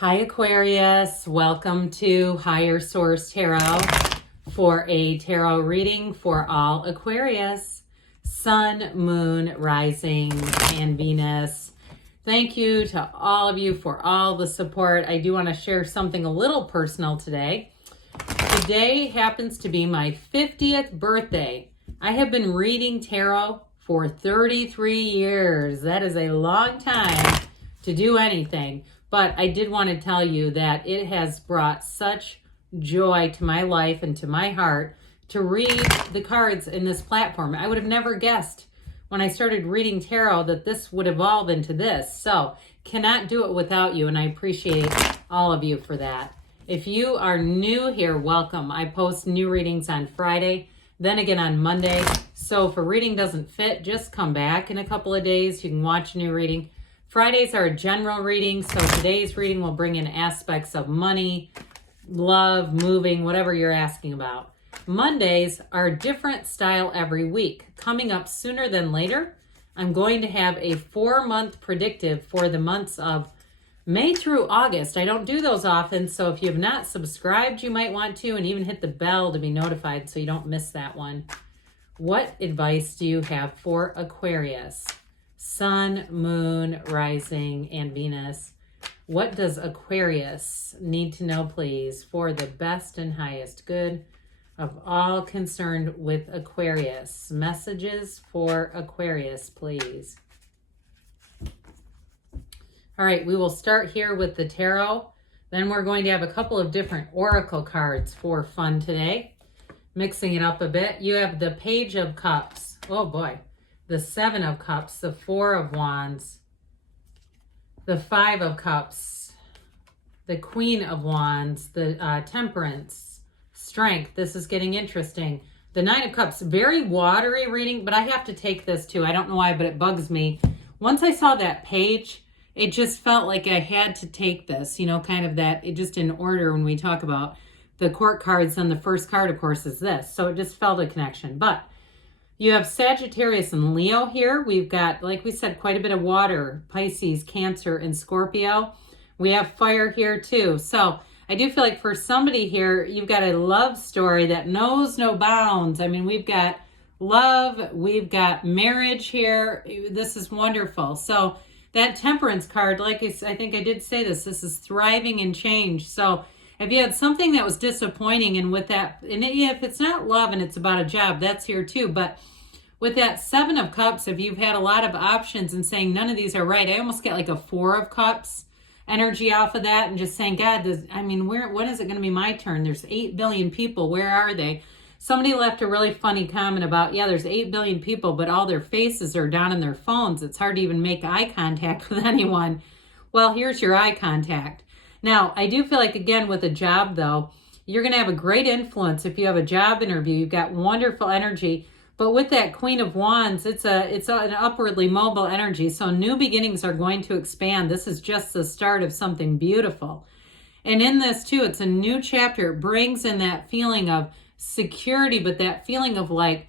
Hi Aquarius, welcome to Higher Source Tarot for a tarot reading for all Aquarius, Sun, Moon, Rising, and Venus. Thank you to all of you for all the support. I do want to share something a little personal today. Today happens to be my 50th birthday. I have been reading tarot for 33 years. That is a long time to do anything. But I did want to tell you that it has brought such joy to my life and to my heart to read the cards in this platform. I would have never guessed when I started reading tarot that this would evolve into this. So cannot do it without you, and I appreciate all of you for that. If you are new here, welcome. I post new readings on Friday, then again on Monday. So if a reading doesn't fit, just come back in a couple of days. You can watch a new reading. Fridays are a general reading, so today's reading will bring in aspects of money, love, moving, whatever you're asking about. Mondays are a different style every week. Coming up sooner than later, I'm going to have a 4-month predictive for the months of May through August. I don't do those often, so if you have not subscribed, you might want to, and even hit the bell to be notified so you don't miss that one. What advice do you have for Aquarius? Sun, Moon, Rising, and Venus. What does Aquarius need to know, please, for the best and highest good of all concerned with Aquarius? Messages for Aquarius, please. All right, we will start here with the tarot. Then we're going to have a couple of different oracle cards for fun today. Mixing it up a bit. You have the Page of Cups. Oh boy. The 7 of Cups, the 4 of Wands, the 5 of Cups, the Queen of Wands, the Temperance, Strength. This is getting interesting. The 9 of Cups, very watery reading, but I have to take this too. I don't know why, but it bugs me. Once I saw that page, it just felt like I had to take this, you know, kind of that, it just in order when we talk about the court cards, and the first card, of course, is this. So it just felt a connection. But you have Sagittarius and Leo here. We've got, like we said, quite a bit of water, Pisces, Cancer, and Scorpio. We have fire here too. So I do feel like for somebody here, you've got a love story that knows no bounds. I mean, we've got love, we've got marriage here. This is wonderful. So that Temperance card, like I think I did say this is thriving in change. So if you had something that was disappointing, and with that, and if it's not love and it's about a job, that's here too. But with that 7 of Cups, if you've had a lot of options and saying none of these are right, I almost get like a 4 of Cups energy off of that, and just saying, God, when is it going to be my turn? There's 8 billion people. Where are they? Somebody left a really funny comment about, yeah, there's 8 billion people, but all their faces are down in their phones. It's hard to even make eye contact with anyone. Well, here's your eye contact. Now, I do feel like, again, with a job, though, you're going to have a great influence if you have a job interview. You've got wonderful energy. But with that Queen of Wands, it's an upwardly mobile energy. So new beginnings are going to expand. This is just the start of something beautiful. And in this, too, it's a new chapter. It brings in that feeling of security, but that feeling of like,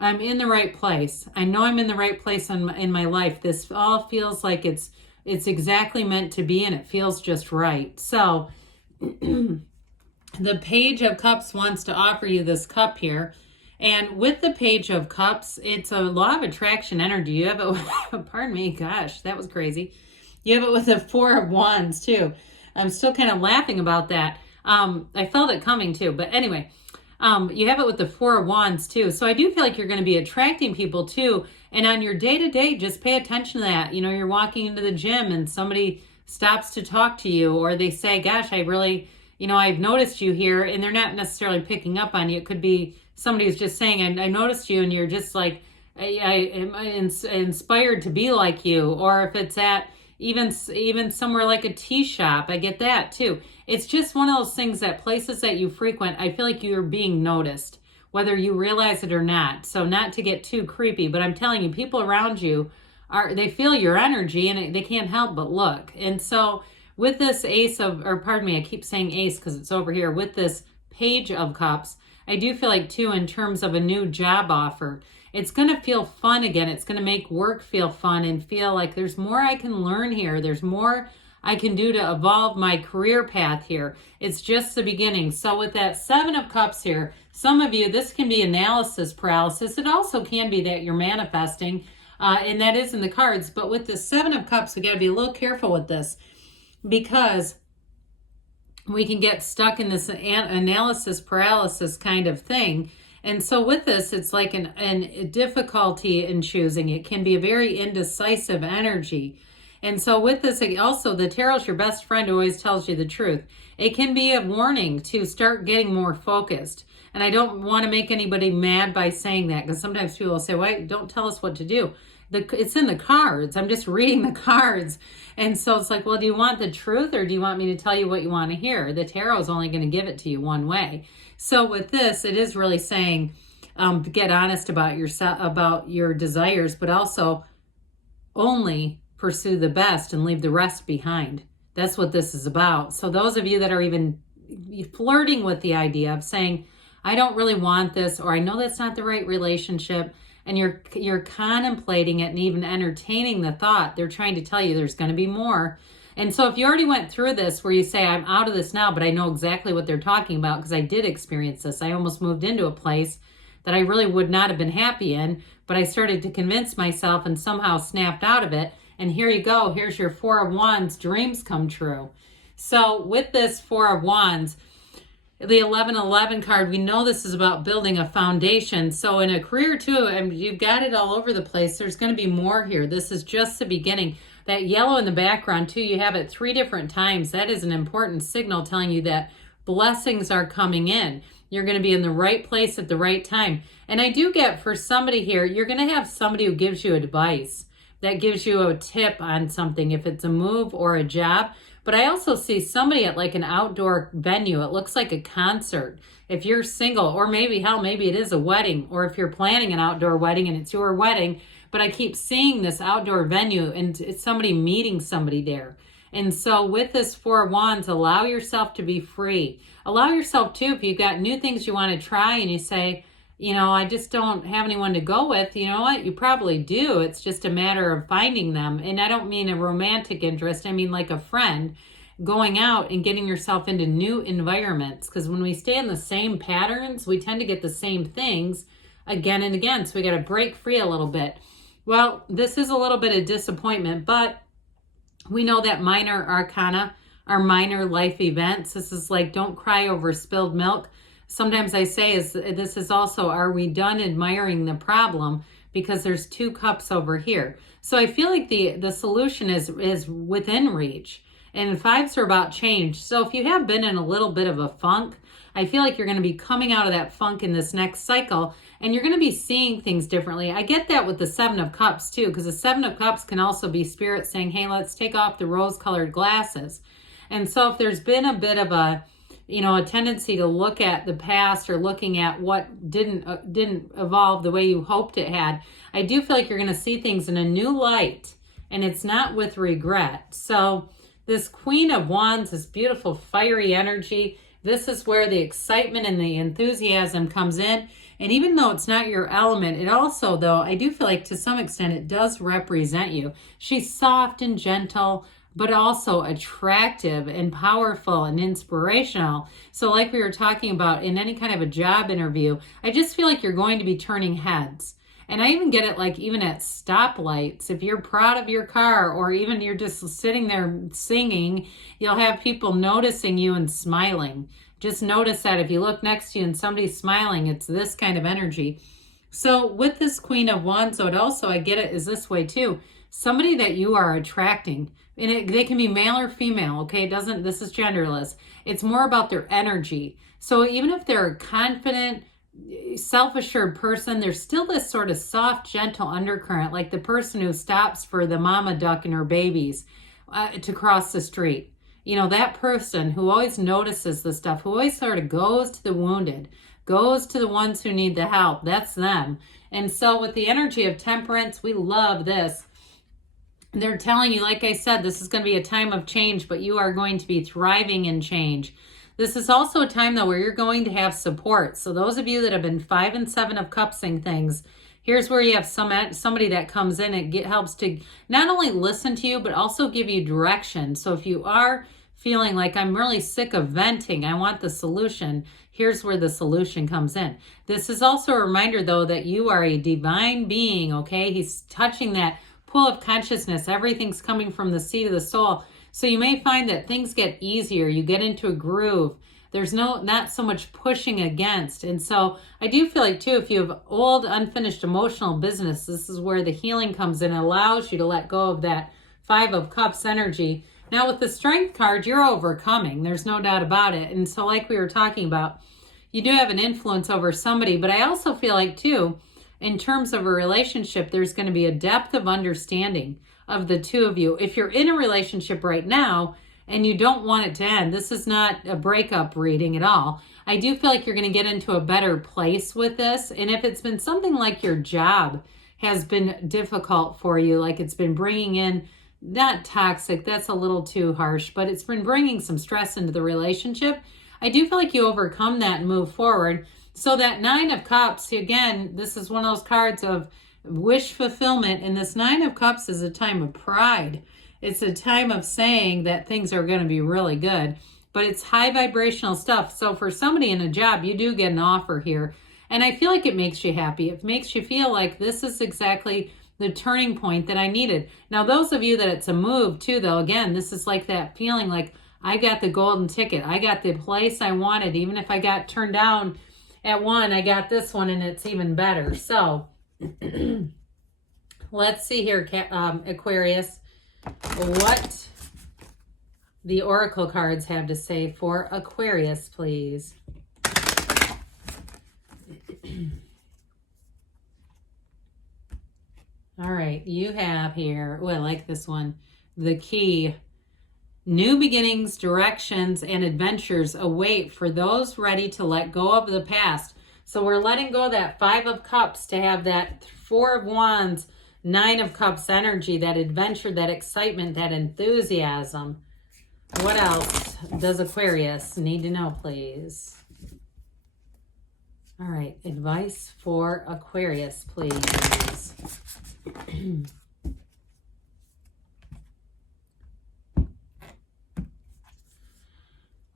I'm in the right place. I know I'm in the right place in my life. This all feels like it's exactly meant to be, and it feels just right. So the Page of Cups wants to offer you this cup here. And with the Page of Cups, it's a law of attraction energy. You have it, pardon me, gosh, that was crazy. You have it with the 4 of Wands too. I'm still kind of laughing about that. I felt it coming too, but anyway, you have it with the 4 of Wands too. So I do feel like you're going to be attracting people too. And on your day-to-day, just pay attention to that. You know, you're walking into the gym and somebody stops to talk to you, or they say, gosh, I really, you know, I've noticed you here, and they're not necessarily picking up on you. It could be somebody who's just saying, I noticed you, and you're just like, I am inspired to be like you. Or if it's at even somewhere like a tea shop, I get that too. It's just one of those things that places that you frequent, I feel like you're being noticed, whether you realize it or not. So not to get too creepy, but I'm telling you, people around you they feel your energy, and they can't help but look. And so with this I keep saying ace because it's over here, with this Page of Cups, I do feel like too, in terms of a new job offer, it's going to feel fun again. It's going to make work feel fun and feel like there's more I can learn here. There's more I can do to evolve my career path here. It's just the beginning. So with that Seven of Cups here, some of you, this can be analysis paralysis. It also can be that you're manifesting, and that is in the cards. But with the Seven of Cups, we got to be a little careful with this, because we can get stuck in this analysis paralysis kind of thing. And so with this, it's like a difficulty in choosing. It can be a very indecisive energy. And so with this, also, the tarot's your best friend who always tells you the truth. It can be a warning to start getting more focused. And I don't want to make anybody mad by saying that, because sometimes people will say, well, don't tell us what to do. It's in the cards. I'm just reading the cards. And so it's like, well, do you want the truth, or do you want me to tell you what you want to hear? The tarot is only going to give it to you one way. So with this, it is really saying, get honest about yourself, about your desires, but also only pursue the best and leave the rest behind. That's what this is about. So those of you that are even flirting with the idea of saying, I don't really want this, or I know that's not the right relationship, and you're contemplating it and even entertaining the thought, they're trying to tell you there's going to be more. And so if you already went through this where you say, I'm out of this now, but I know exactly what they're talking about because I did experience this. I almost moved into a place that I really would not have been happy in, but I started to convince myself and somehow snapped out of it. And here you go. Here's your Four of Wands, dreams come true. So with this Four of Wands, the 1111 card, we know this is about building a foundation. So in a career too, and you've got it all over the place, there's going to be more here. This is just the beginning. That yellow in the background too, you have it 3 different times. That is an important signal telling you that blessings are coming in. You're going to be in the right place at the right time. And I do get, for somebody here, you're going to have somebody who gives you advice, that gives you a tip on something, if it's a move or a job. But I also see somebody at like an outdoor venue. It looks like a concert. If you're single, or maybe, hell, maybe it is a wedding, or if you're planning an outdoor wedding and it's your wedding, but I keep seeing this outdoor venue and it's somebody meeting somebody there. And so with this Four of Wands, allow yourself to be free. Allow yourself too, if you've got new things you want to try and you say, you know, I just don't have anyone to go with, you know what? You probably do. It's just a matter of finding them. And I don't mean a romantic interest. I mean like a friend, going out and getting yourself into new environments. Because when we stay in the same patterns, we tend to get the same things again and again. So we got to break free a little bit. Well, this is a little bit of disappointment, but we know that minor arcana are minor life events. This is like, don't cry over spilled milk. Sometimes I say, this is also, are we done admiring the problem? Because there's 2 cups over here. So I feel like the solution is within reach. And 5s are about change. So if you have been in a little bit of a funk, I feel like you're going to be coming out of that funk in this next cycle, and you're going to be seeing things differently. I get that with the 7 of Cups too, because the 7 of Cups can also be spirit saying, hey, let's take off the rose-colored glasses. And so if there's been a bit of a, you know, a tendency to look at the past or looking at what didn't evolve the way you hoped it had, I do feel like you're going to see things in a new light, and it's not with regret. So this Queen of Wands, this beautiful fiery energy, this is where the excitement and the enthusiasm comes in. And even though it's not your element, it also, though, I do feel like to some extent it does represent you. She's soft and gentle, but also attractive and powerful and inspirational. So like we were talking about in any kind of a job interview, I just feel like you're going to be turning heads. And I even get it like even at stoplights. If you're proud of your car, or even you're just sitting there singing, you'll have people noticing you and smiling. Just notice that if you look next to you and somebody's smiling, it's this kind of energy. So with this Queen of Wands, so it also, I get it, is this way too. Somebody that you are attracting, and they can be male or female, okay? This is genderless. It's more about their energy. So even if they're a confident, self-assured person, there's still this sort of soft, gentle undercurrent, like the person who stops for the mama duck and her babies to cross the street. You know, that person who always notices the stuff, who always sort of goes to the wounded, goes to the ones who need the help. That's them. And so with the energy of Temperance, we love this. They're telling you, like I said, this is going to be a time of change, but you are going to be thriving in change. This is also a time, though, where you're going to have support. So those of you that have been 5 and 7 of Cupsing things, Here's where you have somebody that comes in and helps to not only listen to you, but also give you direction. So if you are feeling like I'm really sick of venting, I want the solution, here's where the solution comes in. This is also a reminder, though, that you are a divine being, okay? He's touching that pool of consciousness. Everything's coming from the seat of the soul. So you may find that things get easier. You get into a groove. There's not so much pushing against. And so I do feel like, too, if you have old, unfinished emotional business, this is where the healing comes in. It allows you to let go of that Five of Cups energy. Now, with the Strength card, you're overcoming. There's no doubt about it. And so like we were talking about, you do have an influence over somebody. But I also feel like, too, in terms of a relationship, there's going to be a depth of understanding of the two of you. If you're in a relationship right now, and you don't want it to end, this is not a breakup reading at all. I do feel like you're going to get into a better place with this. And if it's been something like your job has been difficult for you, like it's been bringing in, not toxic, that's a little too harsh, but it's been bringing some stress into the relationship, I do feel like you overcome that and move forward. So that Nine of Cups, again, this is one of those cards of wish fulfillment. And this Nine of Cups is a time of pride. It's a time of saying that things are going to be really good, but it's high vibrational stuff. So for somebody in a job, you do get an offer here. And I feel like it makes you happy. It makes you feel like this is exactly the turning point that I needed. Now, those of you that it's a move too, though, again, this is like that feeling like I got the golden ticket. I got the place I wanted. Even if I got turned down at one, I got this one and it's even better. So let's see here, Aquarius, what the oracle cards have to say for Aquarius, please. All right, you have here, oh, I like this one, the key. New beginnings, directions, and adventures await for those ready to let go of the past. So we're letting go of that Five of Cups to have that Four of Wands, Nine of Cups energy, that adventure, that excitement, that enthusiasm. What else does Aquarius need to know, please? All right, advice for Aquarius, please.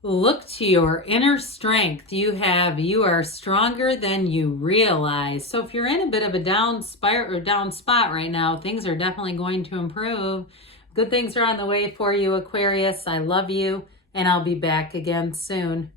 Look to your inner strength. You are stronger than you realize. So if you're in a bit of a down spot right now, things are definitely going to improve. Good things are on the way for you, Aquarius. I love you, and I'll be back again soon.